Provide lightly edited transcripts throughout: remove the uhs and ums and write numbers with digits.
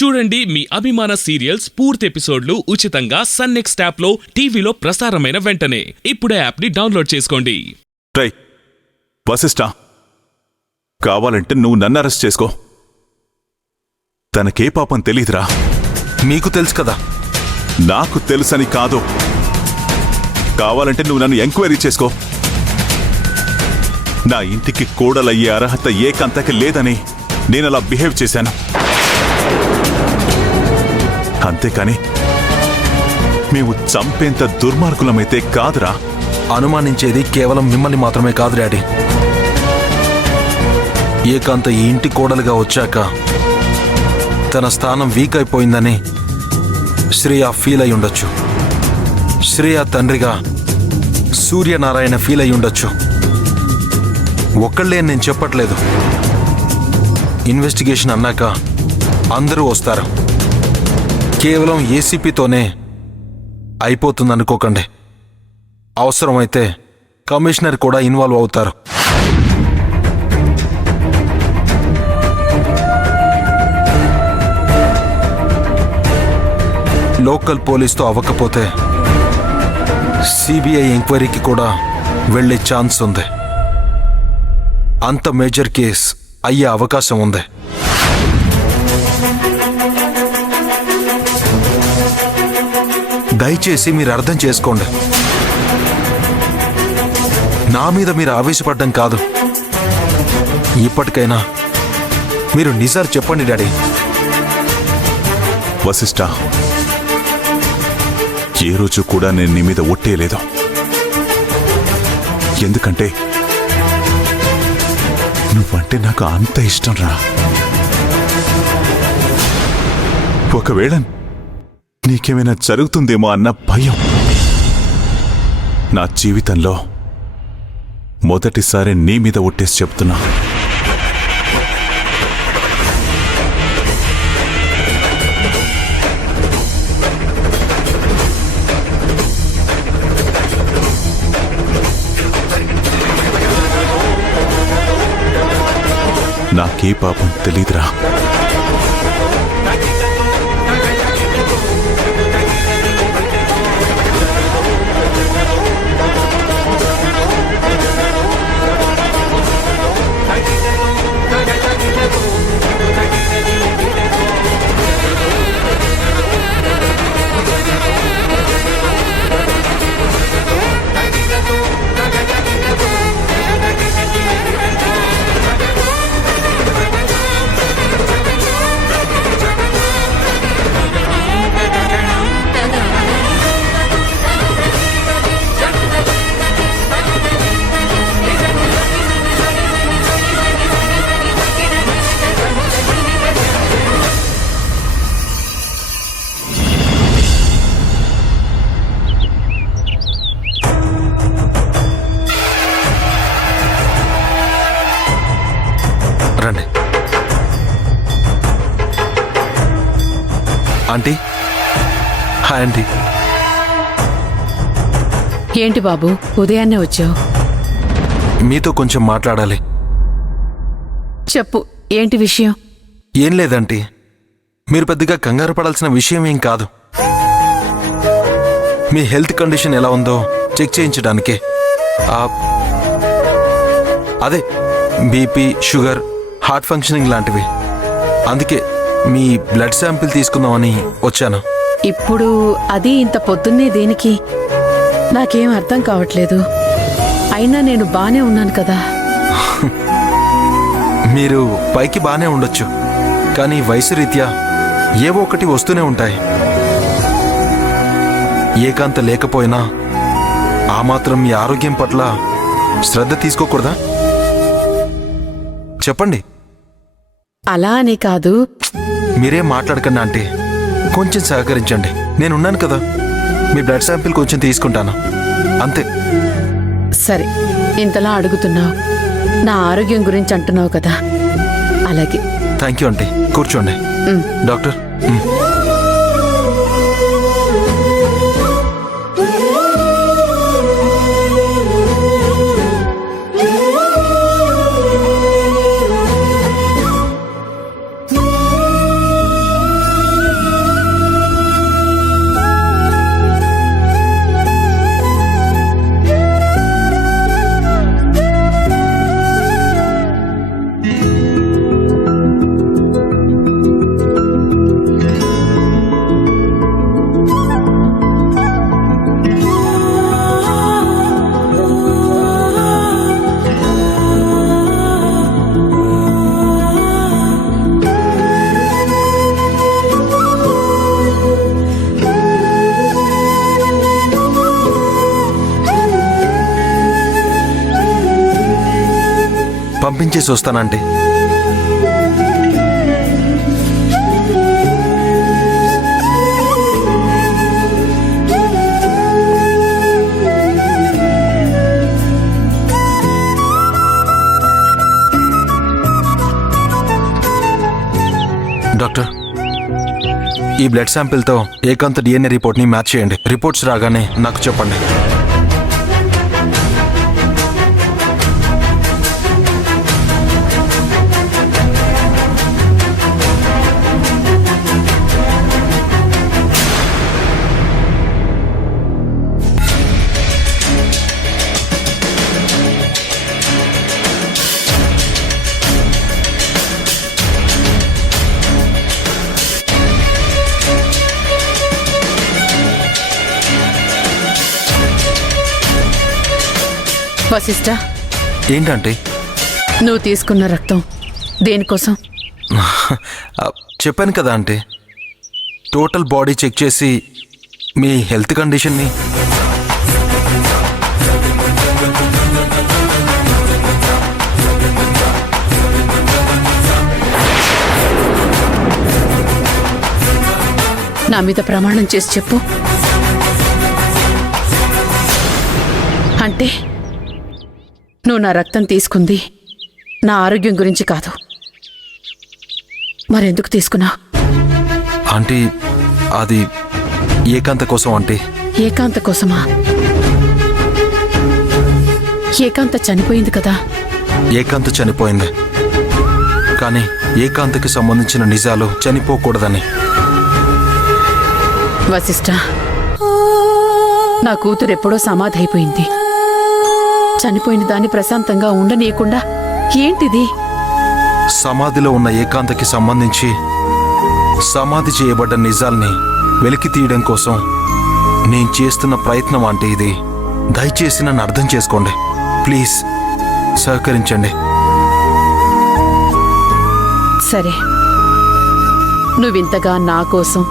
చూడండి మీ అభిమాన సీరియల్స్ పూర్తి ఎపిసోడ్లు ఉచితంగా సన్ నెక్స్ట్ యాప్ లో టీవీలో ప్రసారమైన వెంటనే ఇప్పుడే యాప్ ని డౌన్లోడ్ చేసుకోండి. వశిష్ఠ, కావాలంటే నువ్వు నన్ను అరెస్ట్ చేసుకో. తనకే పాపం తెలీదురా. మీకు తెలుసు కదా. నాకు తెలుసని కాదు, కావాలంటే నువ్వు నన్ను ఎంక్వైరీ చేసుకో. నా ఇంటికి కోడలయ్యే అర్హత ఏకాంతకి లేదని నేనలా బిహేవ్ చేశాను. అంతేకాని మేము చంపేంత దుర్మార్గులమైతే కాదురా. అనుమానించేది కేవలం మిమ్మల్ని మాత్రమే కాదు డాడీ. ఏకాంత ఈ ఇంటి కోడలుగా వచ్చాక తన స్థానం వీక్ అయిపోయిందని శ్రేయ ఫీల్ అయి ఉండొచ్చు. శ్రేయ తండ్రిగా సూర్యనారాయణ ఫీల్ అయి ఉండొచ్చు. ఒక్కళ్ళే నేను చెప్పట్లేదు. ఇన్వెస్టిగేషన్ అన్నాక అందరూ వస్తారు. కేవలం ఏసీపీతోనే అయిపోతుందనుకోకండి. అవసరమైతే కమిషనర్ కూడా ఇన్వాల్వ్ అవుతారు. లోకల్ పోలీస్తో అవ్వకపోతే సిబిఐ ఎంక్వైరీకి కూడా వెళ్ళే ఛాన్స్ ఉంది. అంత మేజర్ కేస్ అయ్యే అవకాశం ఉంది. దయచేసి మీరు అర్థం చేసుకోండి. నా మీద మీరు ఆవేశపడ్డం కాదు. ఇప్పటికైనా మీరు నిజాలు చెప్పండి డాడీ. వశిష్ఠ, ఏ రోజు కూడా నేను నీ మీద ఒట్టేయలేదు. ఎందుకంటే నువ్వంటే నాకు అంత ఇష్టం రా. ఒకవేళ నీకేమైనా జరుగుతుందేమో అన్న భయం. నా జీవితంలో మొదటిసారి నీ మీద ఒట్టేసి చెప్తున్నా. నాకే పాపం తెలీదురా. రండి ఆంటీ. Hi aunty. ఏంటి బాబు ఉదయాన్నే వచ్చావు? మీతో కొంచెం మాట్లాడాలి. చెప్పు, ఏంటి విషయం? ఏం లేదంటీ, మీరు పెద్దగా కంగారు పడాల్సిన విషయం ఏం కాదు. మీ హెల్త్ కండిషన్ ఎలా ఉందో చెక్ చేయించడానికే. అదే బీపీ, షుగర్, హార్ట్ ఫంక్షనింగ్ లాంటివి. అందుకే మీ బ్లడ్ శాంపిల్ తీసుకుందామని వచ్చాను. ఇప్పుడు అది ఇంత పొద్దున్నే దేనికి? నాకేం అర్థం కావట్లేదు. అయినా నేను బానే ఉన్నాను కదా. మీరు పైకి బానే ఉండొచ్చు, కానీ వయసు రీత్యా ఏవో ఒకటి వస్తూనే ఉంటాయి. ఏకాంత లేకపోయినా ఆ మాత్రం మీ ఆరోగ్యం పట్ల శ్రద్ధ తీసుకోకూడదా? చెప్పండి. అలా అని కాదు. మీరేం మాట్లాడకండి ఆంటీ, కొంచెం సహకరించండి. నేనున్నాను కదా. మీ బ్లడ్ శాంపిల్ కొంచెం తీసుకుంటాను, అంతే. సరే, ఇంతలా అడుగుతున్నావు, నా ఆరోగ్యం గురించి అంటున్నావు కదా. అలాగే. Thank you aunty. కూర్చోండి. డాక్టర్. చేసి వస్తానంటే. డాక్టర్, ఈ బ్లడ్ శాంపిల్తో ఏకాంత్ డిఎన్ఏ రిపోర్ట్ని మ్యాచ్ చేయండి. రిపోర్ట్స్ రాగానే నాకు చెప్పండి. వశిష్ఠ, ఏంటంటే? నువ్వు తీసుకున్న రక్తం దేనికోసం? చెప్పాను కదా అంటే, టోటల్ బాడీ చెక్ చేసి మీ హెల్త్ కండిషన్ని. నా మీద ప్రమాణం చేసి చెప్పు. అంటే నువ్వు నా రక్తం తీసుకుంది నా ఆరోగ్యం గురించి కాదు, మరెందుకు తీసుకున్నావు? ఆంటీ, అది ఏకాంత కోసం అంటే. ఏకాంత కోసమా? ఏకాంత చనిపోయింది కదా. ఏకాంత చనిపోయింది, కానీ ఏకాంతకి సంబంధించిన నిజాలు చనిపోకూడదని. వశిష్ఠ, నా కూతురు ఎప్పుడో సమాధి అయిపోయింది. చనిపోయిన దాన్ని ప్రశాంతంగా ఉండనీయకుండా ఏంటిది? సమాధిలో ఉన్న ఏకాంతకి సంబంధించి సమాధి చేయబడ్డ నిజాల్ని వెలికి తీయడం కోసం నేను చేస్తున్న ప్రయత్నం అంటే ఇది. దయచేసి నన్ను అర్థం చేసుకోండి, ప్లీజ్ సహకరించండి. సరే, నువ్వింతగా నా కోసం,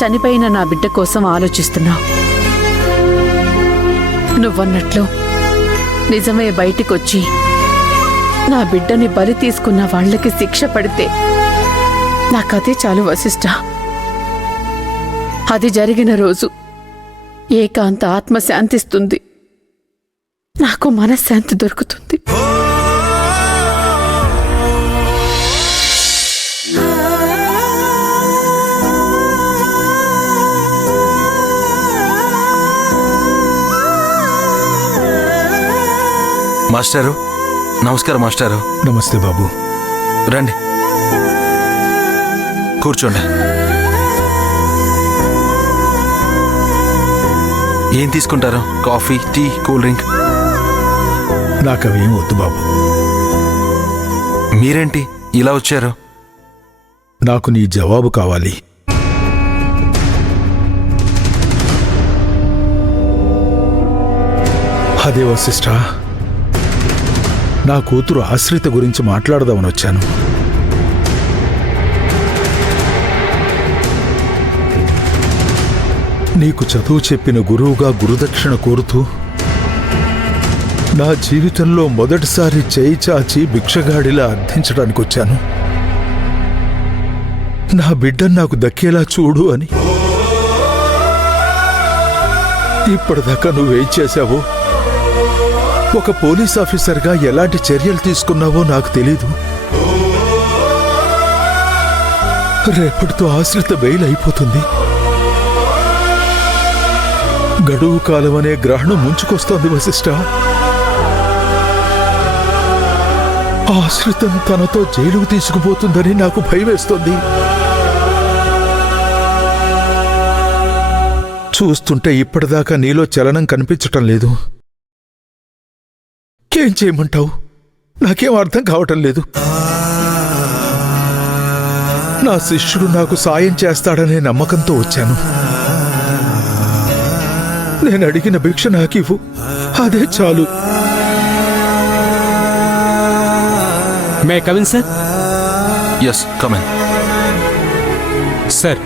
చనిపోయిన నా బిడ్డ కోసం ఆలోచిస్తున్నావు. నువ్వన్నట్లు నిజమే బయటికొచ్చి నా బిడ్డని బలి తీసుకున్న వాళ్ళకి శిక్ష పడితే నాకదే చాలు వశిష్ఠ. అది జరిగిన రోజు ఏకాంత ఆత్మ శాంతిస్తుంది, నాకు మనశ్శాంతి దొరుకుతుంది. మాస్టారు, నమస్కారం. మాస్టారు, నమస్తే బాబు. రండి కూర్చోండి. ఏం తీసుకుంటారు? Coffee, tea, cool drink? నాకవేం వద్దు బాబు. మీరేంటి ఇలా వచ్చారు? నాకు నీ జవాబు కావాలి. అదే వశిష్ఠ, నా కూతురు ఆశ్రిత గురించి మాట్లాడదామని వచ్చాను. నీకు చదువు చెప్పిన గురువుగా గురుదక్షిణ కోరుతూ నా జీవితంలో మొదటిసారి చేయి చాచి భిక్షగాడిలా అర్థించడానికి వచ్చాను. నా బిడ్డను నాకు దక్కేలా చూడు అని. ఇప్పటిదాకా నువ్వేం చేశావో, ఒక పోలీస్ ఆఫీసర్గా ఎలాంటి చర్యలు తీసుకున్నావో నాకు తెలీదు. రేపటితో ఆశ్రిత బెయిల్ అయిపోతుంది. గడువు కాలం అనే గ్రహణం ముంచుకొస్తోంది వశిష్ఠ. ఆశ్రితం తనతో జైలుకు తీసుకుపోతుందని నాకు భయం వేస్తోంది. చూస్తుంటే ఇప్పటిదాకా నీలో చలనం కనిపించటం లేదు. ఏం చేయమంటావు? నాకేం అర్థం కావటం లేదు. నా శిష్యుడు నాకు సాయం చేస్తాడనే నమ్మకంతో వచ్చాను. నేను అడిగిన భిక్ష నాకివ్వు, అదే చాలు. May come in sir? Yes, come in. Sir,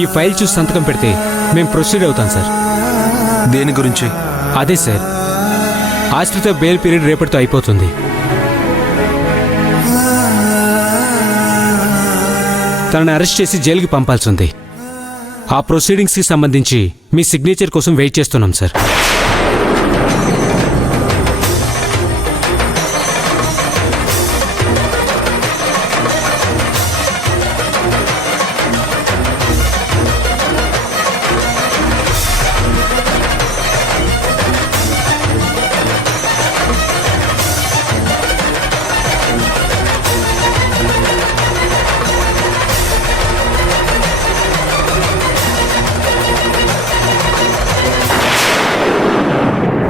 ఈ ఫైల్ చూసి సంతకం పెడితే మేము ప్రొసీడ్ అవుతాం సార్. దేని గురించి? అదే సార్, ఆశ్రిత బెయిల్ పీరియడ్ రేపటితో అయిపోతుంది. తనని అరెస్ట్ చేసి జైలుకి పంపాల్సి ఉంది. ఆ ప్రొసీడింగ్స్కి సంబంధించి మీ సిగ్నేచర్ కోసం వెయిట్ చేస్తున్నాం సార్.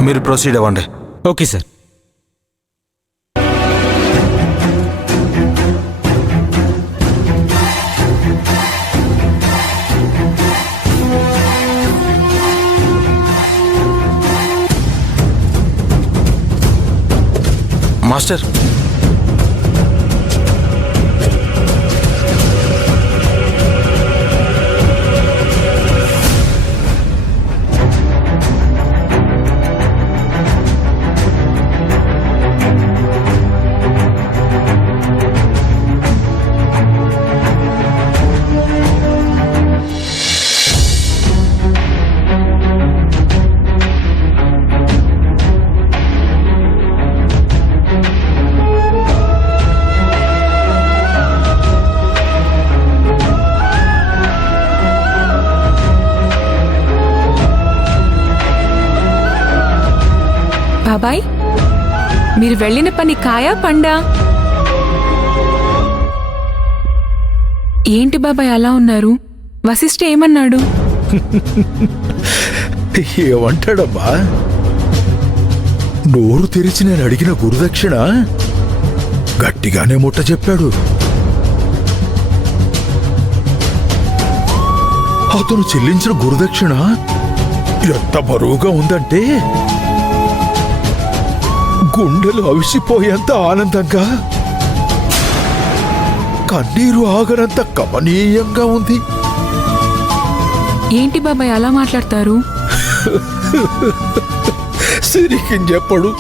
మీరు ప్రొసీడ్ అవ్వండి. Okay sir. మాస్టర్, బాబాయ్, మీరు వెళ్ళిన పని కాయా పండా? ఏంటి బాబాయ్ అలా ఉన్నారు? వశిష్ఠ ఏమన్నాడు? ఏమంటాడమ్మా? నోరు తెరిచి నేను అడిగిన గురుదక్షిణ గట్టిగానే ముట్ట చెప్పాడు. అతను చెల్లించిన గురుదక్షిణ ఎంత బరువుగా ఉందంటే గుండెలు అవిసిపోయేంత ఆనందంగా, కన్నీరు ఆగనంత కమనీయంగా ఉంది. ఏంటి బాబాయ్ అలా మాట్లాడతారు? సిరికింజెప్పడు,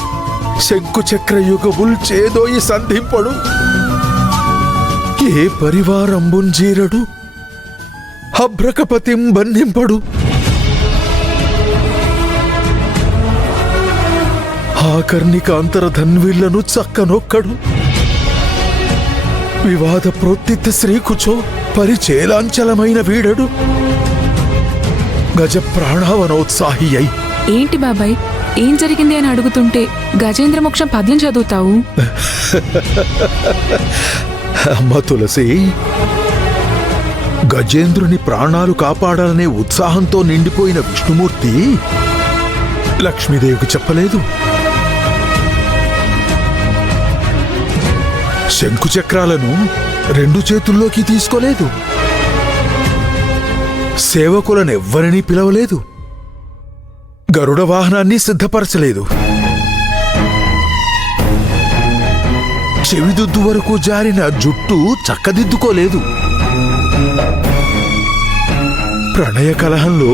శంకు చక్ర యుగముల్ చేదోయి సంధింపడు, ఏ పరివారంబుంజీరడు అభ్రకపతిం బంధింపడు. ఆకర్ణికాంతర ధన్విళ్లను చక్కనొక్కడు, వివాద ప్రోత్తిత శ్రీకుచో పరిచేలాంచలమైన వీడడు, గజ ప్రాణావనోత్సాహి అయి. ఏంటి బాబాయ్, ఏం జరిగింది అని అడుగుతుంటే గజేంద్ర మోక్షం పద్యం చదువుతావు? అమ్మ తులసి, గజేంద్రుని ప్రాణాలు కాపాడాలనే ఉత్సాహంతో నిండిపోయిన విష్ణుమూర్తి లక్ష్మీదేవికి చెప్పలేదు. శంకుచక్రాలను రెండు చేతుల్లోకి తీసుకోలేదు. సేవకులనెవ్వరినీ పిలవలేదు. గరుడ వాహనాన్ని సిద్ధపరచలేదు. చెవిదుద్దు వరకు జారిన జుట్టు చక్కదిద్దుకోలేదు. ప్రణయ కలహంలో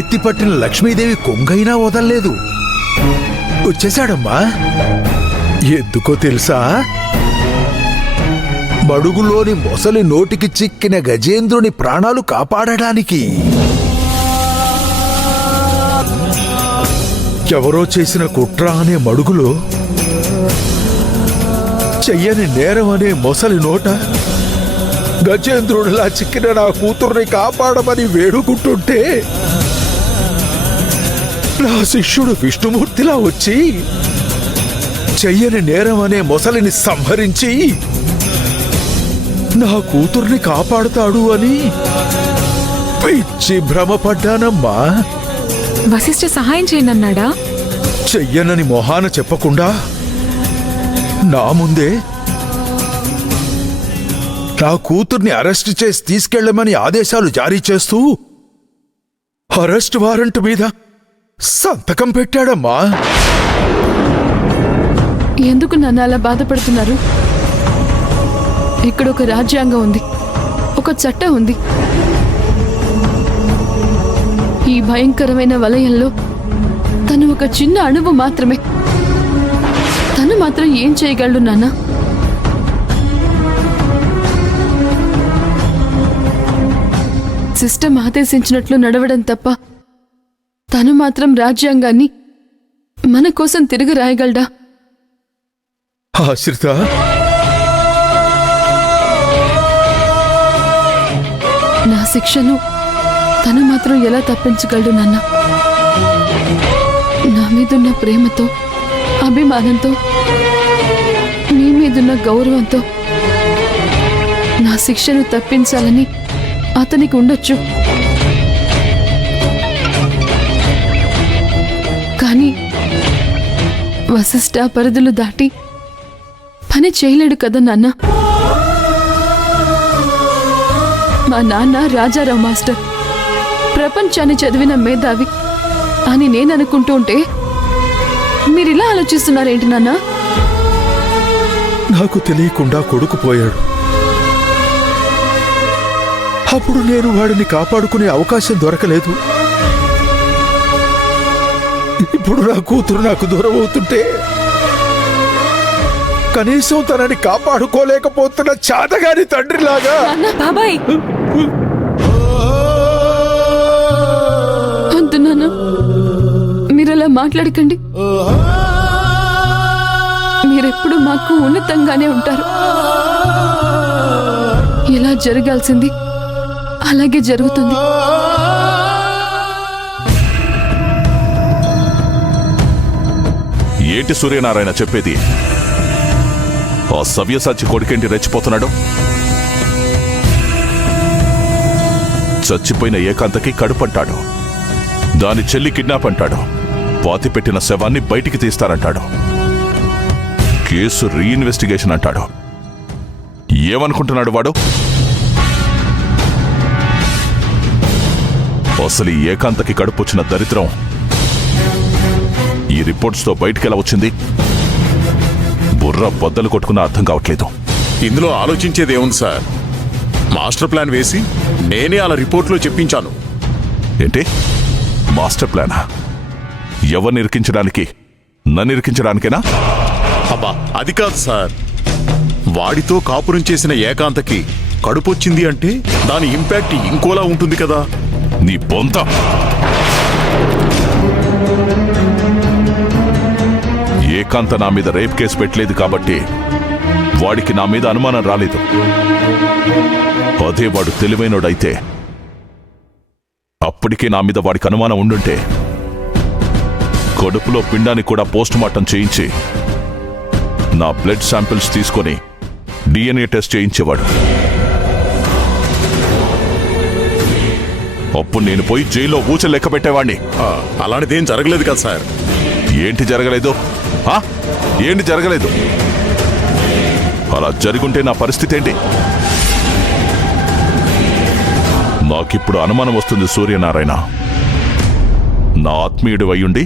ఎత్తిపట్టిన లక్ష్మీదేవి కొంగైనా వదల్లేదు. వచ్చేశాడమ్మా. ఎందుకో తెలుసా? మడుగులోని మొసలి నోటికి చిక్కిన గజేంద్రుని ప్రాణాలు కాపాడడానికి. ఎవరో చేసిన కుట్ర అనే మడుగులో, చెయ్యని నేరం అనే మొసలి నోట గజేంద్రుడిలా చిక్కిన నా కూతుర్ని కాపాడమని వేడుకుంటుంటే నా శిష్యుడు విష్ణుమూర్తిలా వచ్చి చెయ్యని నేరం అనే మొసలిని సంహరించి నా కూతుర్ని కాపాడుతాడు అని పిచ్చి భ్రమపడ్డానమ్మా. వశిష్ఠ సహాయం చేయనన్నాడా? చెయ్యనని మొహాన చెప్పకుండా నా ముందే నా కూతుర్ని అరెస్ట్ చేసి తీసుకెళ్లమని ఆదేశాలు జారీ చేస్తూ అరెస్ట్ వారెంట్ మీద సంతకం పెట్టాడమ్మా. ఎందుకు నన్ను అలా బాధపడుతున్నారు? ఇక్కడ ఒక రాజ్యాంగం ఉంది, ఒక చట్టం ఉంది. ఈ భయంకరమైన వలయంలో తను ఒక చిన్న అణువు మాత్రమే. తను మాత్రం ఏం చేయగలడు నాన్న? సిస్టమ్ ఆదేశించినట్లు నడవడం తప్ప తను మాత్రం రాజ్యాంగాన్ని మన కోసం తిరిగి రాయగలడా? ఆశ్రిత, నా శిక్షను తను మాత్రం ఎలా తప్పించగలడు నాన్న? నా మీదున్న ప్రేమతో, అభిమానంతో, నీ మీదున్న గౌరవంతో నా శిక్షను తప్పించాలని అతనికి ఉండొచ్చు. కానీ వశిష్ఠ పరిధులు దాటి పని చేయలేడు కదా నాన్న. మా నాన్న రాజారావు మాస్టర్ ప్రపంచాన్ని చదివిన మేధావి అని నేను అనుకుంటూ ఉంటే మీరిలా ఆలోచిస్తున్నారేంటి నాన్న? నాకు తెలియకుండా కొడుకు పోయాడు. అప్పుడు నేను వాడిని కాపాడుకునే అవకాశం దొరకలేదు. ఇప్పుడు నా కూతురు నాకు దూరం అవుతుంటే కనీసం తనని కాపాడుకోలేకపోతున్న చాతగాని తండ్రిలాగా. బాబాయ్, వద్దు నాన్న, మీరలా మాట్లాడకండి. మీరెప్పుడు మాకు ఉన్నతంగానే ఉంటారు. ఎలా జరగాల్సింది అలాగే జరుగుతుంది. ఏంటి సూర్యనారాయణ చెప్పేది? ఆ సవ్యసాచి కొడుకేంటి రెచ్చిపోతున్నాడు? చచ్చిపోయిన ఏకాంతకి కడుపంటాడు, దాని చెల్లి కిడ్నాప్ అంటాడు, పాతిపెట్టిన శవాన్ని బయటికి తీస్తారంటాడు, కేసు రీఇన్వెస్టిగేషన్ అంటాడు. ఏమనుకుంటున్నాడు వాడు? అసలు ఈ ఏకాంతకి కడుపొచ్చిన దరిద్రం ఈ రిపోర్ట్స్తో బయటికెలా వచ్చింది? బుర్ర బద్దలు కొట్టుకున్న అర్థం కావట్లేదు. ఇందులో ఆలోచించేదేముంది సార్? మాస్టర్ ప్లాన్ వేసి నేనే అలా రిపోర్ట్లో చెప్పించాను. ఏంటి మాస్టర్ ప్లానా? ఎవరిని ఇరికించడానికి? నన్ను ఇరికించడానికేనా? అబ్బా, అది కాదు సార్. వాడితో కాపురం చేసిన ఏకాంతకి కడుపొచ్చింది అంటే దాని ఇంపాక్ట్ ఇంకోలా ఉంటుంది కదా. నీ బొంత! ఏకాంత నా మీద రేప్ కేసు పెట్టలేదు కాబట్టి వాడికి నా మీద అనుమానం రాలేదు. అదే వాడు తెలివైనోడైతే అప్పటికే నా మీద వాడికి అనుమానం ఉండుంటే కడుపులో పిండాన్ని కూడా పోస్ట్ మార్టం చేయించి నా బ్లడ్ శాంపిల్స్ తీసుకొని DNA టెస్ట్ చేయించేవాడు. అప్పుడు నేను పోయి జైల్లో ఊచలు లెక్క పెట్టేవాడిని. అలాంటిదేం జరగలేదు కదా సార్. ఏంటి జరగలేదు? ఏంటి జరగలేదు? అలా జరుగుంటే నా పరిస్థితి ఏంటి? నాకిప్పుడు అనుమానం వస్తుంది సూర్యనారాయణ. నా ఆత్మీయుడు అయ్యుండి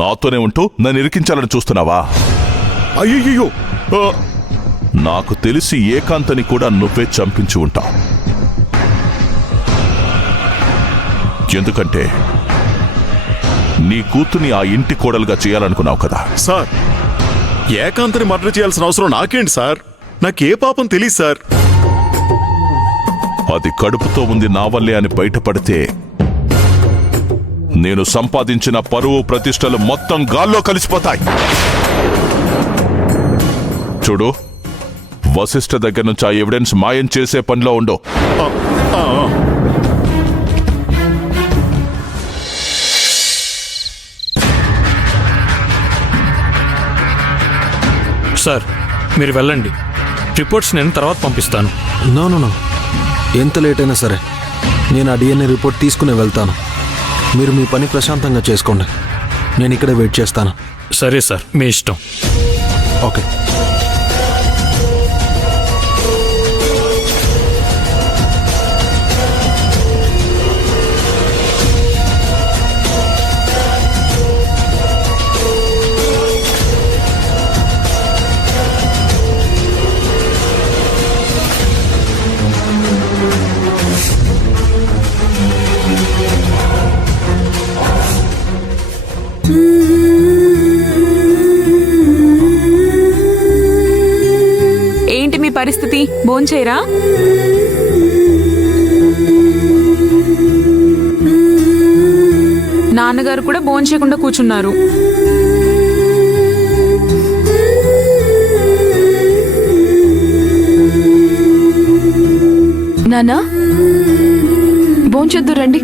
నాతోనే ఉంటూ నన్ను ఇరికించాలని చూస్తున్నావా? అయ్యయ్యో, నాకు తెలిసి ఏకాంతని కూడా నువ్వే చంపించి ఉంటావు. ఎందుకంటే నీ కూతుని ఆ ఇంటి కోడలుగా చేయాలనుకున్నావు కదా. సార్, ఏకాంతని మర్డర్ చేయాల్సిన అవసరం నాకేంటి సార్? నాకే పాపం తెలియదు సార్. అది కడుపుతో ఉంది నా వల్లే అని బయటపడితే నేను సంపాదించిన పరువు ప్రతిష్టలు మొత్తం గాల్లో కలిసిపోతాయి. చూడు, వశిష్ఠ దగ్గర నుంచి ఆ ఎవిడెన్స్ మాయం చేసే పనిలో ఉండు. సార్, మీరు వెళ్ళండి. రిపోర్ట్స్ నేను తర్వాత పంపిస్తాను. నో, ఎంత లేట్ అయినా సరే నేను ఆ DNA రిపోర్ట్ తీసుకుని వెళ్తాను. మీరు మీ పని ప్రశాంతంగా చేసుకోండి. నేను ఇక్కడే వెయిట్ చేస్తాను. సరే సార్, మీ ఇష్టం. ఓకే. ఏంటి మీ పరిస్థితి? భోంచేయరా? నాన్నగారు కూడా భోంచేయకుండా కూర్చున్నారు. నానా భోంచేద్దు రండి.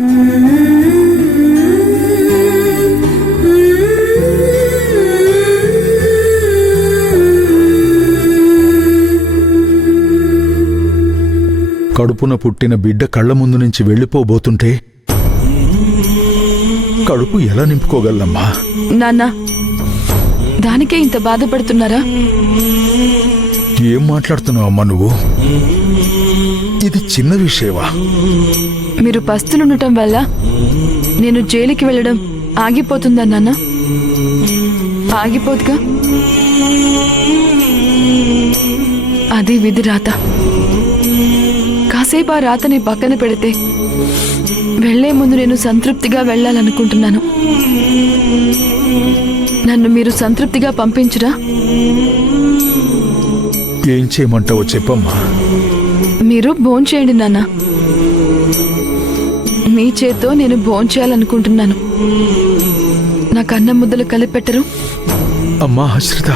కడుపున పుట్టిన బిడ్డ కళ్ళ ముందు నుంచి వెళ్ళిపోబోతుంటే కడుపు ఎలా నింపుకోగలమ్మా? నాన్నా దానికే ఇంత బాధపడుతున్నారా? ఏం మాట్లాడుతున్నావు అమ్మా నువ్వు? ఇది చిన్న విషయమా? మీరు పస్తులుండటం వల్ల నేను జైలుకి వెళ్ళడం ఆగిపోతుందా నాన్న? ఆగిపోతుగా. అది విధి రాత. కాసేపు ఆ రాతని పక్కన పెడితే వెళ్లే ముందు నేను సంతృప్తిగా వెళ్ళాలనుకుంటున్నాను. నన్ను మీరు సంతృప్తిగా పంపించురా? ఏం చేయమంటావో చెప్పమ్మా. మీరు భోంచేయండి నాన్న. మీ చేత్తో నేను భోంచేయాలనుకుంటున్నాను. నాకు అన్నం ముద్దలు కలిపెట్టరు? అమ్మా హస్రిత,